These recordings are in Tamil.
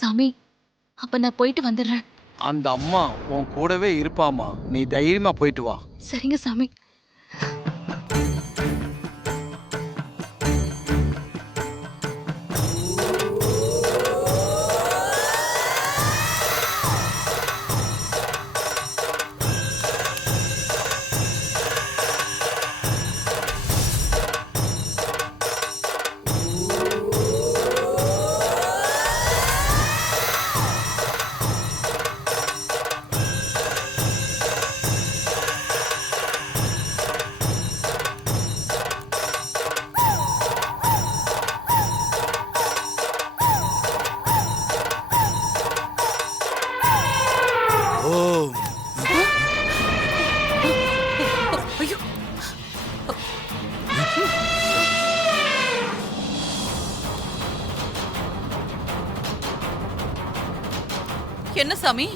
சாமி, அப்ப நான் போயிட்டு வந்துடுறேன். அந்த அம்மா உன் கூடவே இருப்பாமா, நீ தைரியமா போயிட்டு வா. சரிங்க சாமி. ஓம் ஐயோ, என்ன சாமி,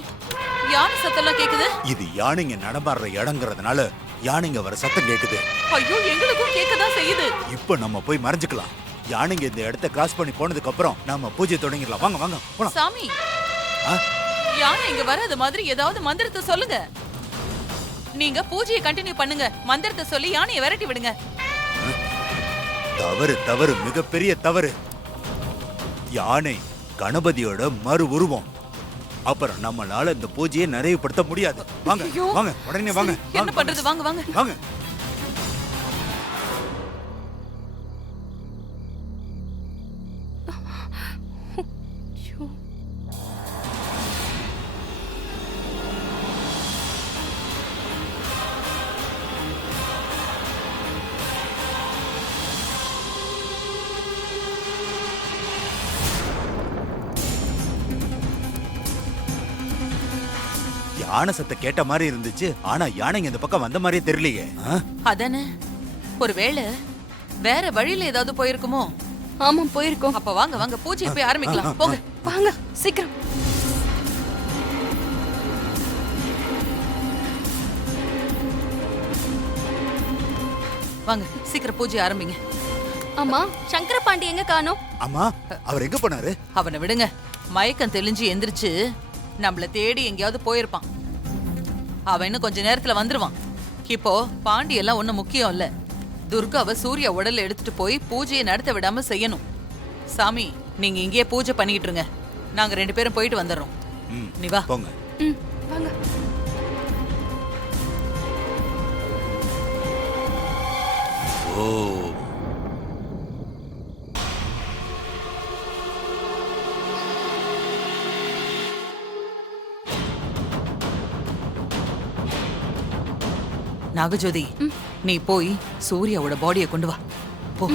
யானை சத்தம்லாம் கேக்குது? இது யானைங்க நடமாடுற இடங்கிறதுனால யானைங்க வர சத்தம் கேக்குது. ஐயோ, எங்களுக்கும் கேட்கதான் செய்யுது. இப்ப நம்ம போய் மறைஞ்சுக்கலாம். யானைங்க இந்த இடத்த கிராஸ் பண்ணி போனதுக்கு அப்புறம் நாம பூஜை தொடங்கிடலாம். வாங்க வாங்க போலாம். சாமி, ஆ? யானை இங்க வராத மாதிரி ஏதாவது மந்திரத்தை சொல்லுங்க. நீங்க பூஜையை கண்டினியூ பண்ணுங்க. மந்திரத்தை சொல்லி யானையை விரட்டி விடுங்க. தவறு தவறு, மிகப்பெரிய தவறு. யானை கணபதியோட மறு உருவம். அப்புறம் நம்மளால இந்த பூஜையை நிறைவுபடுத்த முடியாது. வாங்க ஐயோ. வாங்க உடனே வாங்க. என்ன பண்றது? வாங்க வாங்க. வாங்க. யானை சத்த கேட்ட மாதிரி இருந்துச்சு. ஆனா யானைங்க இந்த பக்கம் வந்த மாதிரியே தெரியலையே. அதானே, ஒருவேளை வேற வழியில ஏதாவது போயிருக்குமோ? ஆமா, போயிருக்கோம். அப்ப வாங்க வாங்க, பூஜையை போய் ஆரம்பிக்கலாம். போங்க வாங்க, சீக்கிரம். வாங்க, சீக்கிரம் பூஜை ஆரம்பிங்க. ஆமா, சங்கர பாண்டி எங்க காணோம்? அம்மா, அவர் எங்க போனாரு? அவனை விடுங்க. மயக்கம் தெளிஞ்சு எந்திரிச்சு நம்மள தேடி எங்கேயாவது போயிருப்பான். அவன் இன்னும் கொஞ்ச நேரத்துல வந்துருவான். இப்போ பாண்டி எல்லாம் ஒண்ணும் முக்கியம் இல்ல. துர்காவை சூர்யா உடல்ல எடுத்துட்டு போய் பூஜையை நடத்த விடாம செய்யணும். சாமி, நீங்க இங்கேயே பூஜை பண்ணிட்டு இருங்க. நாங்க 2 பேரும் போயிட்டு வந்துடுறோம். நீ வா. போங்க. வாங்க. ஓ, நாகஜோதி, நீ போய் சூர்யாவோட பாடியை கொண்டு வா. போ.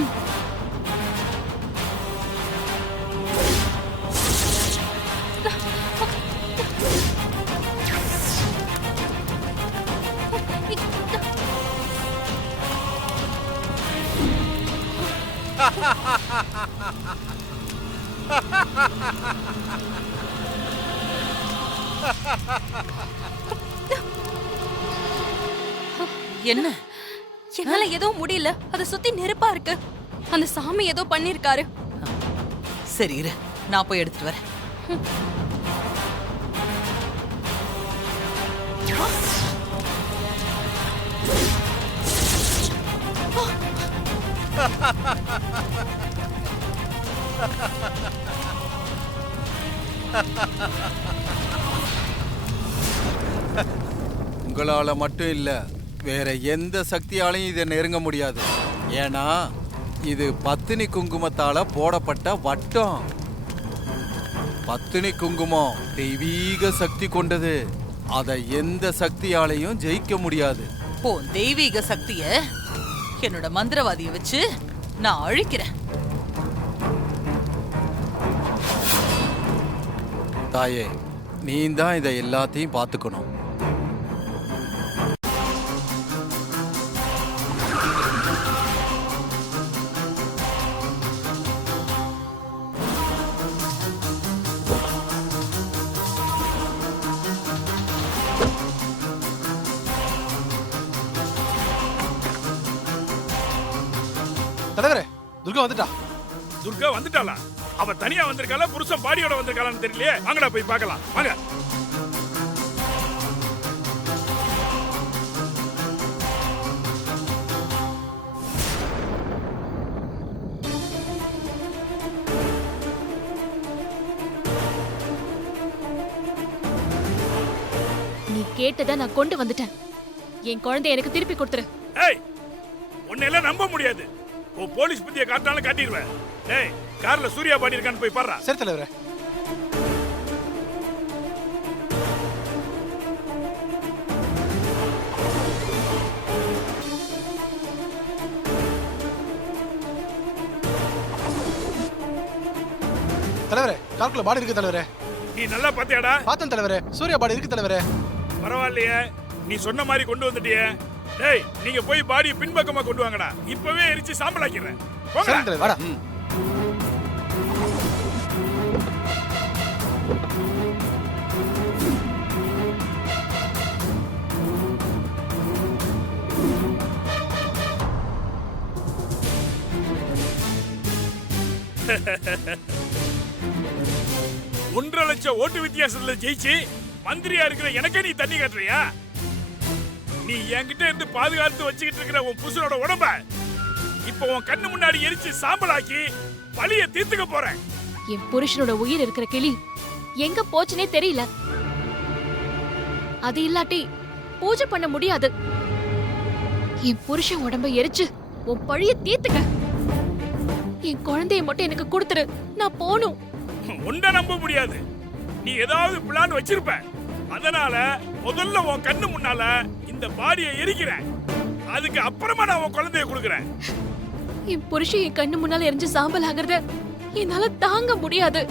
என்ன? என்னால எதுவும் முடியல. அத சுத்தி நெருப்பா இருக்கு. அந்த சாமி ஏதோ பண்ணிருக்காரு. சரி இரு, நான் போய் எடுத்துட்டு வரேன். உங்களால மட்டும் இல்ல, வேற எந்த சக்தியாலையும் இதை நெருங்க முடியாது. ஏன்னா இது பத்தினி குங்குமத்தால போடப்பட்ட வட்டம். பத்தினி குங்குமம் தெய்வீக சக்தி கொண்டது. அதை எந்த சக்தியாலையும் ஜெயிக்க முடியாது. ஓ, தெய்வீக சக்திய என்னோட மந்திரவாதியை வச்சு நான் அழிக்கிறேன். தாயே, நீ தான் இதை எல்லாத்தையும் பார்த்துக்கணும். தலைவரே, துர்கா வந்துட்டா. துர்கா வந்துட்டாளா? அவ தனியா வந்திருக்காளா புருஷன் பாடியோட வந்திருக்காளான்னு தெரியலையே. வாங்கடா போய் பார்க்கலாம் வாங்க. நீ கேட்டதை நான் கொண்டு வந்துட்டேன். என் குழந்தைய எனக்கு திருப்பி கொடுத்துரு. ஏய் உன்னையெல்லாம் நம்ப முடியாது. உன் போலீஸ் புத்திய காட்டினாலும் காட்டிடுவேன். ஏய் கார்ல சூர்யா பாடி இருக்கான்னு போய் பாரு. சரி தலைவரே. தலைவரே கார்க்குள்ள பாடி இருக்கு தலைவரே. நீ நல்லா பாத்தியாடா? பார்த்தேன் தலைவரே. சூர்யா பாடி இருக்கு தலைவரே. பரவாயில்லையே, நீ சொன்ன மாதிரி கொண்டு வந்துட்டியே. டேய் நீங்க போய் பாடியை பின்பக்கமா கொண்டு வாங்கடா. இப்பவே எரிச்சு சாம்பலாக்கிறேன். சரி தலைவரே வாடா. ஒன்றரை லட்சம் ஓட்டு வித்தியாசத்துல ஜெயிச்சு மந்திரியா இருக்கிற எனக்கே நீ தண்ணி காட்டுறியா? நீ என்கிட்ட இருந்து பாதுகாத்து வச்சுக்கிட்டு இருக்கிற உன் புருஷனோட உடம்ப இப்ப உன் கண்ணு முன்னாடி எரிச்சு சாம்பலாக்கி பழிய தீர்த்துக்க போறேன். என் புருஷனோட உயிர் இருக்கிற கிளி எங்க போச்சுனே தெரியல. அது இல்லாட்டி பூஜை பண்ண முடியாது. என் புருஷன் உடம்ப எரிச்சு உன் பழிய தீர்த்துக்க. என் குழந்தைய மட்டும் எனக்கு கொடுத்துரு. நான் போணும். உன்னை நம்ப முடியாது. நீ ஏதாவது பிளான் வச்சிருப்ப. அதனால முதல்ல உன் கண்ணு முன்னால இந்த பாடியை எரிக்கிறேன். அதுக்கு அப்புறமா நான் உன் குழந்தைய கொடுக்கிறேன். என் புருஷன் என் கண்ணு முன்னால எரிஞ்சு சாம்பல் ஆகிறத என்னால தாங்க முடியாது.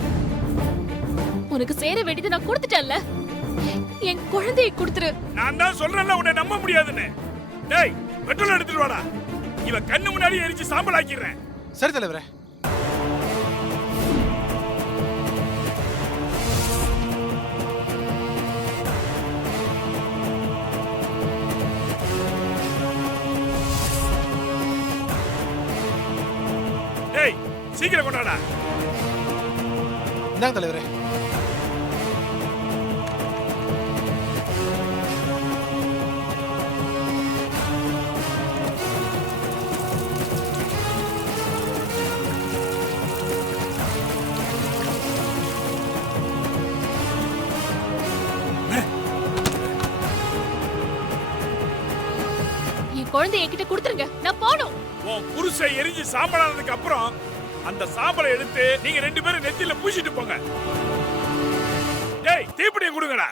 உனக்கு சேர வேண்டியதை நான் கொடுத்துட்டேன்ல. என் குழந்தையை கொடுத்துரு. நான் தான் சொல்றேன்ல உன்னை நம்ப முடியாதுன்னு. டேய் பெட்ரோல் எடுத்துட்டு வாடா. இவ கண்ணு முன்னாடி எரிச்சு சாம்பல் ஆக்கிடுறேன். சரி தலைவரே. டேய் சீக்கிரம் கொண்டாடா. இந்தாங்க தலைவரே. என் குழந்தைய என்கிட்ட கொடுத்துருங்க. நான் போணும். உன் புருஷன் எரிஞ்சு சாம்பலானதுக்கு அப்புறம் அந்த சாம்பலை எடுத்து நீங்க ரெண்டு பேரும் நெத்தியில பூசிட்டு போங்க. டேய் தீப்பெட்டியை கொடுங்கடா.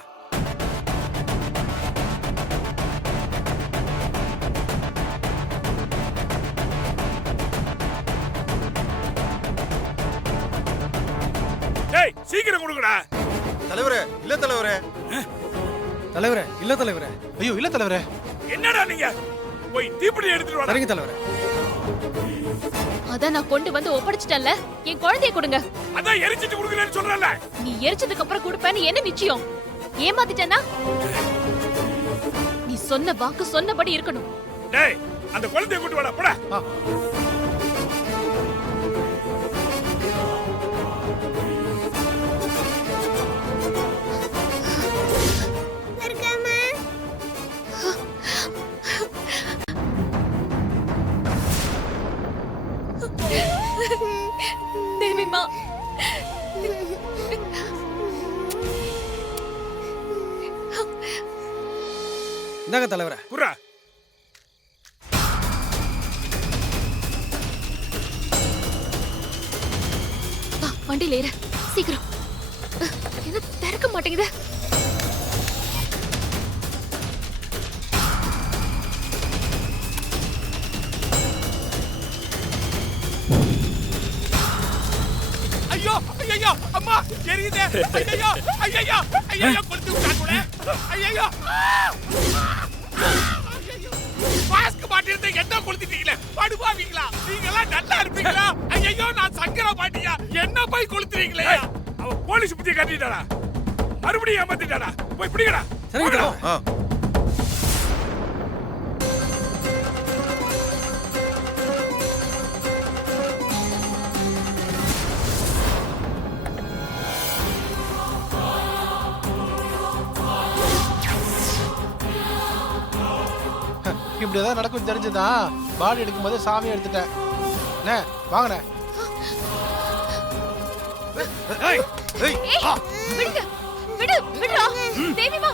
டேய் சீக்கிரம் கொடுங்கடா. தலைவரே இல்ல தலைவரே. தலைவரே இல்ல தலைவரே. ஐயோ இல்ல தலைவரே. என்னடா நீங்க போய் தீப்பெட்டி எடுத்துட்டு வாடா. சரிங்க தலைவரே. அதான் நான் கொண்டு வந்து ஒப்படைச்சிட்டேன்ல. என் குழந்தைய கொடுங்க. அதான் எரிச்சிட்டு கொடுக்குறேன்னு சொல்றல. நீ எரிச்சதுக்கு அப்புறம் கொடுப்பேன்னு என்ன நிச்சயம்? ஏமாத்திட்டேனா? நீ சொன்ன வாக்கு சொன்னபடி இருக்கணும். டேய் அந்த குழந்தையை கூட்டி வாடா போடா. தேவிமா, இந்தாங்க தலைவரே. புறா வண்டியில ஏறு சீக்கிரம். என்ன திறக்க மாட்டேங்குது? ஐயோ ஐயோ அம்மா எரியுதே. ஐயோ ஐயோ ஐயோ கொளுத்தி விட்டாங்களே. ஐயோ மாஸ்க் மாட்டிருந்தே என்ன கொளுத்திட்டீங்களே. படுபாவீங்களா? நீங்க எல்லாம் நல்லா இருப்பீங்களா? ஐயோ நான் சங்கர பாட்டியா என்ன போய் கொளுத்துறீங்களே. அவ போலீஸ் புத்திய காட்டிட்டாடா. மறுபடியும் ஏமாத்திட்டாடா. போய் பிடிங்கடா. சரிங்க தலைவரே. இப்படி ஏதாவது நடக்கும் தெரிஞ்சுதான் பாடி எடுக்கும் போதே சாமி எடுத்துட்டேன். அண்ணே வாங்கண்ணே. ஏய், ஏய், ஆ. விடுங்க. விடு, விடுடா. தேவிமா.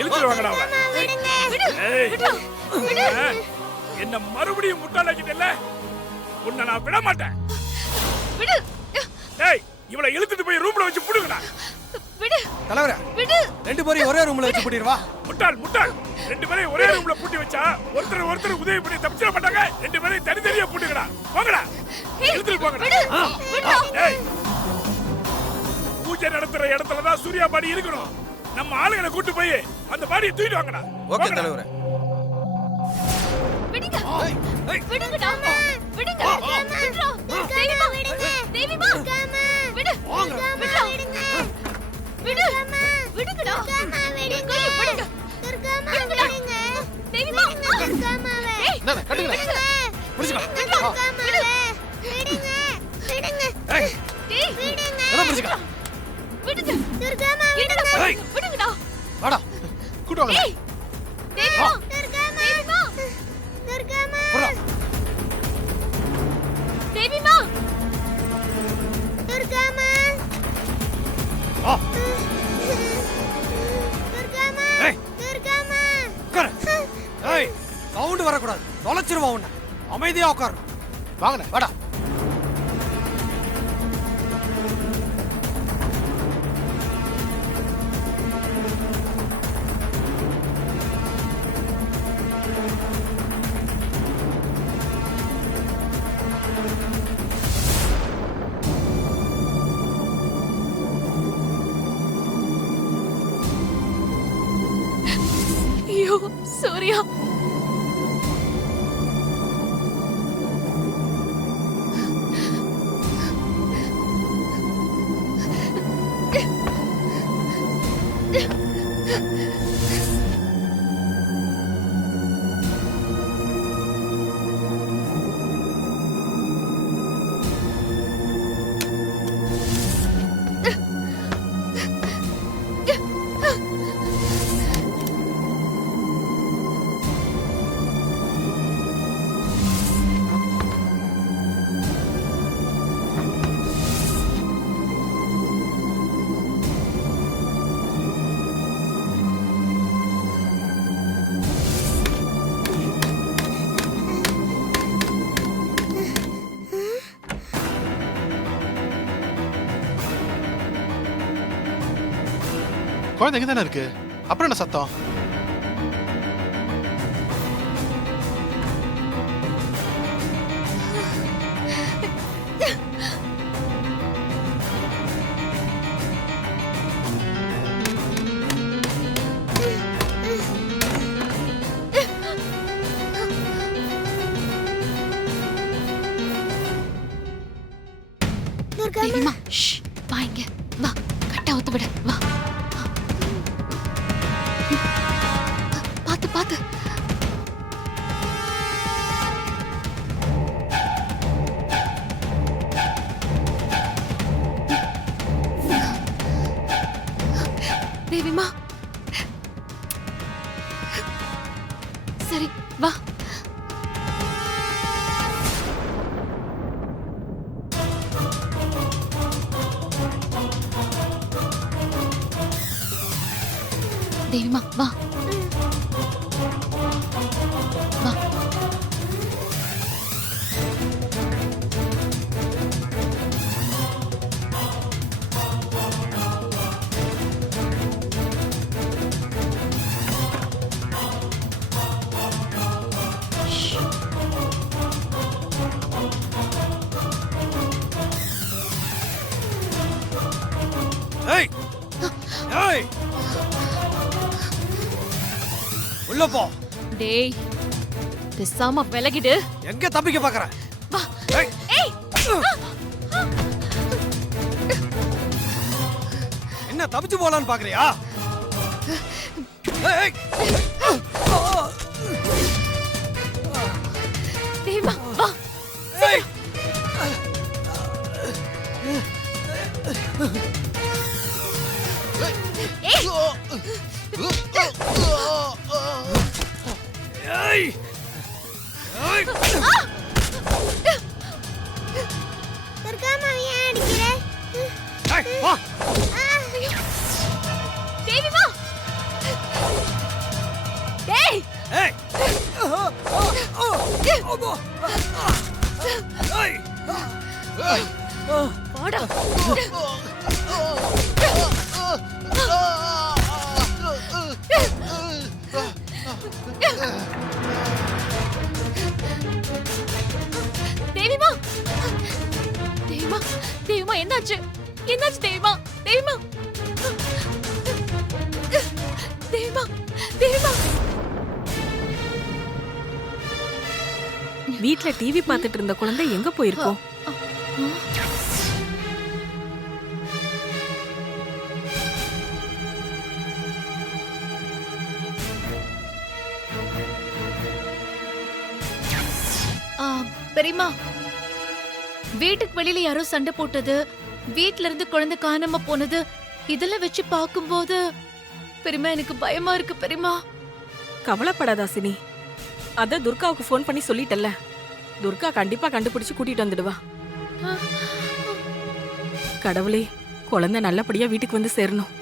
இழுத்துட்டு வாங்கடா அவளை. ஏய், என்ன மறுபடியும் முட்டாளாக்கிட்டல, உன்னை நான் விட மாட்டேன். விடு. ஏய், இவளை இழுத்துட்டு போய் ரூம்ல வச்சு புடுங்கடா. விடு. தலைவரே, விடு. 2 பேரையும் ஒரே ரூம்ல வச்சு பூட்டிடுவா. முட்டாள் முட்டாள், 2 பேரையும் ஒரே ரூம்ல பூட்டி வச்சா ஒருத்தர் உதவி பண்ணி தப்பிச்சிட மாட்டாங்க. 2 பேரையும் தனித்தனியா பூட்டுங்கடா. போங்கடா, இழுத்துட்டு போங்கடா. விடுடா. ஏய், பூஜை நடத்துற இடத்துல தான் சூர்யா பாடி இருக்கணும். நம்ம ஆளுங்களை கூட்டு போய் அந்த பாடியை தூக்கிட்டு வாங்கடா. ஓகே தலைவரே. விடுங்க. விடுங்கடா. விடுங்க. விடுடா. தேவிமா. தேவிமா. விடு. விடுடா. விடு. விடுங்கடா. விடுங்க. விடுங்கடா. தேவிமா. ஏய், என்னடா கட்டுங்க. புடிச்சுக்கோ. விடு. ஏய், டேய். என்ன புடிச்சுக்கோ. விடுங்க. என்னடா? விடுங்கடா. வாடா. கூட்டு வாங்க. ஏய். தேவிமா. தேவிமா. போடா. தேவிமா. ஆ. ஏய். உட்காரு. ஏய், சவுண்ட் வரக்கூடாது. தொலைச்சிருவா உன்னை. அமைதியா உட்காரணும். வாங்கண்ணே வாடா. ஐயோ, சூர்யா. குழந்தை எங்க தானே இருக்கு. அப்புறம் என்ன சத்தம்? தேவிமா. ஷ், வா இங்க. வா, கட்டா ஊத்து விடு. வா. பாத்து பாத்து. தேவிமா. சரி, வா. தேவிமா, வா. வா. ஏய். ஏய். உள்ள போ. டேய், பேசாம விலகிடு. எங்க தப்பிக்க பாக்குற? வா. ஏய். ஏய். என்ன தப்பிச்சு போலான்னு பாக்குறியா? ஏய், ஏய். தேவிமா, வா. ஏய். ஏய். துர்கா மாமி ஏன் அடிக்கிற? தேவி மா டேய் போடா தேவிமா தேவிமா தேவிமா என்னாச்சு என்னாச்சு தேவிமா தேவிமா தேவிமா தேவிமா வீட்ல டிவி பார்த்துட்டு இருந்த குழந்தை எங்க போயிருக்கோம்? பெரியம்மா வீட்டுக்கு வெளியில யாரோ சண்டை போட்டது, வீட்ல இருந்து குழந்தை காணாம போனது, இதெல்லாம் வச்சு பார்க்கும்போது பெரியம்மா எனக்கு பயமா இருக்கு பெரியம்மா. கவலைப்படாத அசினி, அத துர்காவுக்கு ஃபோன் பண்ணி சொல்லிட்டல்ல. துர்கா கண்டிப்பா கண்டுபிடிச்சு கூட்டிட்டு வந்துடுவா. கடவுளே, குழந்தை நல்லபடியா வீட்டுக்கு வந்து சேரணும்.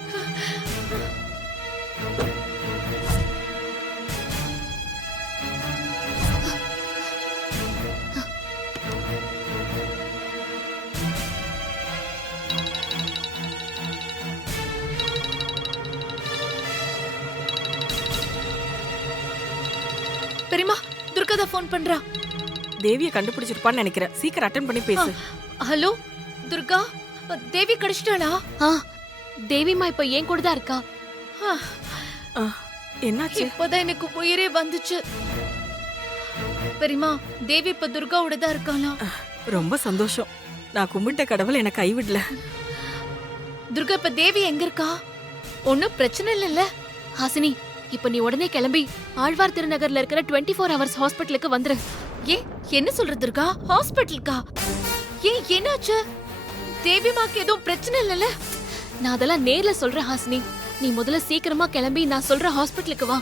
பெரியம்மா துர்கா தான் ஃபோன் பண்றா. தேவிய கண்டுபிடிச்சிருப்பான்னு நினைக்கிறேன். சீக்கிரம் அட்டெண்ட் பண்ணி பேசு. ஹலோ துர்கா, தேவி கிடைச்சிட்டாளா? தேவிமா இப்ப ஏன் கூட தான் இருக்கா. என்னாச்சு? இப்பதான் எனக்கு உயிரே வந்துச்சு. பெரியம்மா தேவி இப்ப துர்காவோட தான் இருக்காளா? ரொம்ப சந்தோஷம். நான் கும்பிட்ட கடவுள் என்னை கைவிடல. துர்கா இப்ப தேவி எங்க இருக்கா? ஒன்னும் பிரச்சனை இல்லல்ல? ஹாசினி, இப்ப நீ உடனே கிளம்பி ஆழ்வார் திருநகர்ல இருக்கிற 24 ஹவர்ஸ் ஹாஸ்பிட்டலுக்கு வந்துரு. ஏன் என்ன சொல்ற துர்கா? ஹாஸ்பிட்டலுக்கா? ஏன் என்னாச்சு? தேவிமாக்கு எதுவும் பிரச்சனை இல்லல்ல? நான் அதெல்லாம் நேர்ல சொல்றேன் ஹாசினி. நீ முதல்ல சீக்கிரமா கிளம்பி நான் சொல்ற ஹாஸ்பிட்டலுக்கு வா.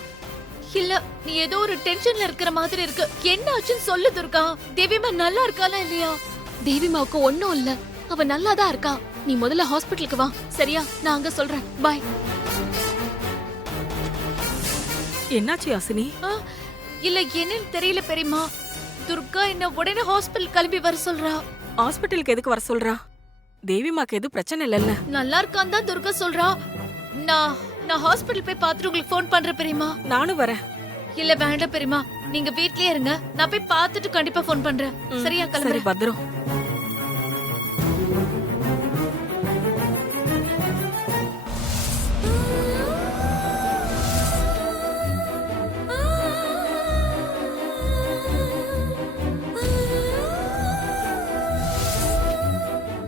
இல்ல நீ ஏதோ ஒரு டென்ஷன்ல இருக்கிற மாதிரி இருக்கு. என்ன ஆச்சுன்னு சொல்லு துர்கா. தேவிமா நல்லா இருக்காளா இல்லையா? தேவிமாவுக்கு ஒண்ணும் இல்ல, அவ நல்லா தான் இருக்கா. நீ முதல்ல ஹாஸ்பிட்டலுக்கு வா, சரியா? நான் அங்க சொல்றேன். பாய். என்னாச்சு அசினி? இல்ல என்னன்னு தெரியல பெரியம்மா. துர்கா என்ன உடனே ஹாஸ்பிட்டல் கிளம்பி வர சொல்றா. ஹாஸ்பிட்டலுக்கு எதுக்கு வர சொல்றா? தேவிமாக்கு எதுவும் பிரச்சனை இல்லல்ல? நல்லா இருக்கான்னு தான் துர்கா சொல்றா. நான் ஹாஸ்பிட்டல் போய் பார்த்துட்டு உங்களுக்கு ஃபோன் பண்றேன் பெரியம்மா. நானும் வரேன். இல்ல வேண்டாம் பெரியம்மா, நீங்க வீட்லயே இருங்க. நான் போய் பார்த்துட்டு கண்டிப்பா ஃபோன் பண்றேன். சரியா? சரி, கிளம்புறேன். பத்திரம்.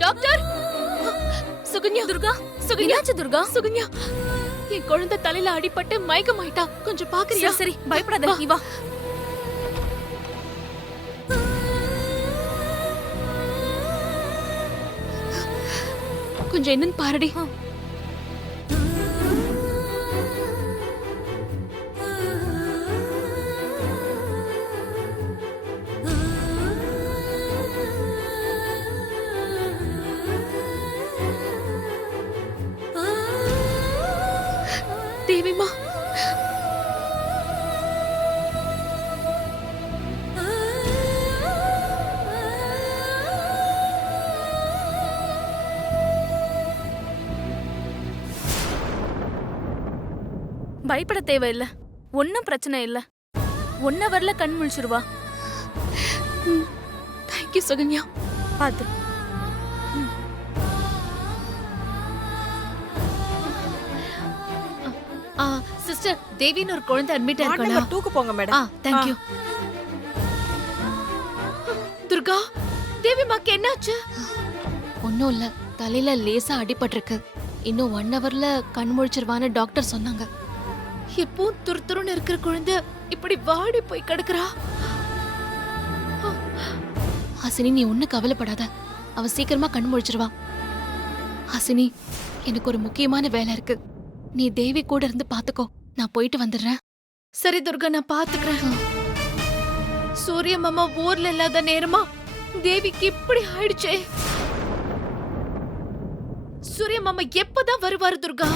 டாக்டர் சுகன்யா. துர்கா சுகன்யா. என்னாச்சு துர்கா? சுகன்யா, என் குழந்தை தலையில அடிபட்டு மயக்கமாயிட்டா. கொஞ்சம் பாக்குறியா? சரி பயப்படாத, நீ வா. கொஞ்சம் என்னன்னு பாருடி. தேவிமா, பயப்பட தேவையில்ல, ஒன்னும் பிரச்சனை இல்ல. 1 ஹவர்ல கண் முழிச்சிருவா. தேங்க்யூ சுகன்யா. பாத்து. சிஸ்டர், தேவின்னு ஒரு குழந்தை அட்மிட் வார்டு ஆயிருக்காளா? நம்பர் 2க்கு போங்க மேடம். தேங்க்யூ. துர்கா, தேவிமாக்கு என்னாச்சு? ஒன்னும் இல்ல, தலையில லேசா அடிபட்டிருக்கு. இன்னும் 1 ஹவர்ல கண் முழிச்சிருவான்னு டாக்டர் சொன்னாங்க. எப்போ துருத்துருன்னு இருக்கிற குழந்தை இப்படி வாடி போய் கிடக்குறா. ஹாசினி, நீ ஒன்னும் கவலைப்படாத, அவ சீக்கிரமா கண் முழிச்சிருவா. ஹாசினி, எனக்கு ஒரு முக்கியமான வேலை இருக்கு. நீ தேவி கூட இருந்து பாத்துக்கோ. நான் போயிட்டு வந்துடுறேன். சரி துர்கா, நான் பாத்துக்கிறேன். சூரிய மாமா ஊர்ல இல்லாத நேரமா தேவிக்கு இப்படி ஆயிடுச்சே. சூரிய மாமா எப்பதான் வருவாரு துர்கா?